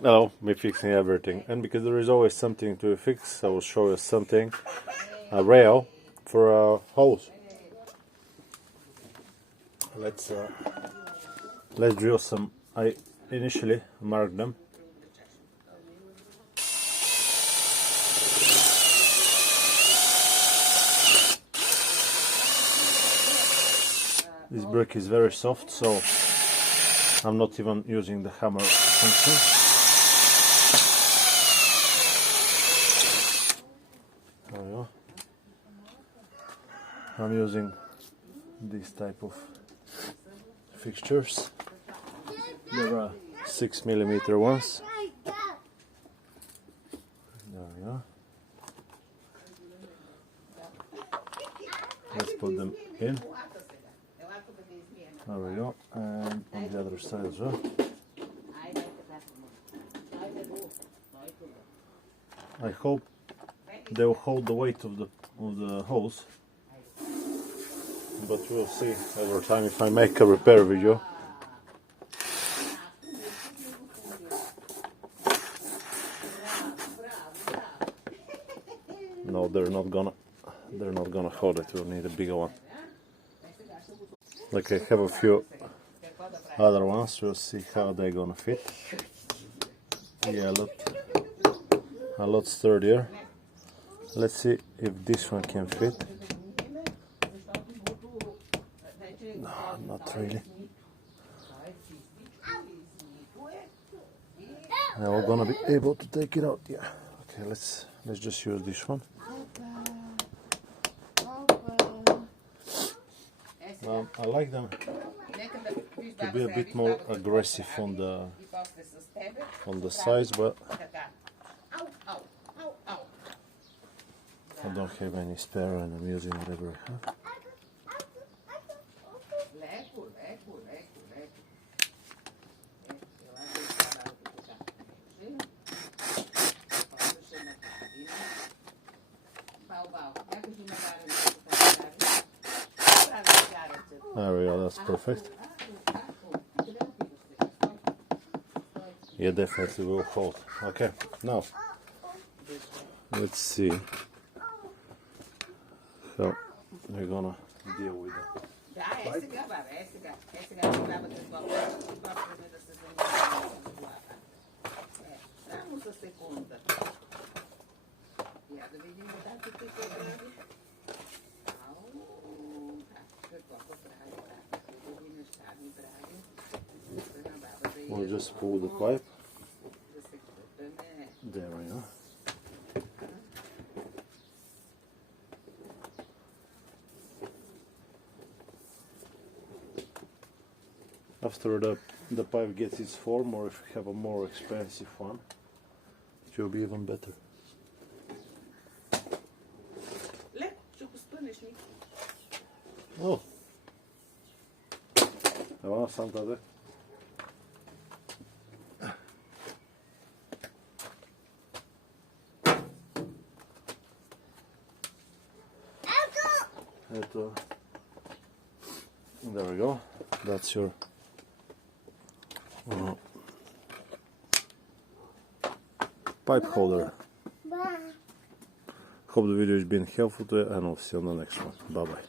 Hello, me fixing everything, and because there is always something to fix, I will show you something. A rail for a hose. Let's drill some. I initially marked them. This brick is very soft, so I'm not even using the hammer function. There we go. I'm using this type of fixtures. There are 6mm ones. There we go. Let's put them in. There we go, and on the other side as well. I hope they will hold the weight of the hose, but we'll see over time if I make a repair video. No, they're not gonna hold it. We'll need a bigger one. Like I have a few other ones, we'll see how they're gonna fit. Yeah, a lot sturdier. Let's see if this one can fit. No, not really. Now we're gonna be able to take it out. Yeah. Okay, let's just use this one. I like them to be a bit more aggressive on the sides, but I don't have any spare and I'm using whatever I have. There we go, that's perfect. Yeah, definitely will hold. Okay, now let's see how we're gonna deal with it. We'll just pull the pipe. There we go. After the pipe gets its form, or if you have a more expensive one, it will be even better. Oh, evo sam tada. There we go. That's your pipe holder. Hope the video has been helpful to you, and I'll see you on the next one. Bye bye.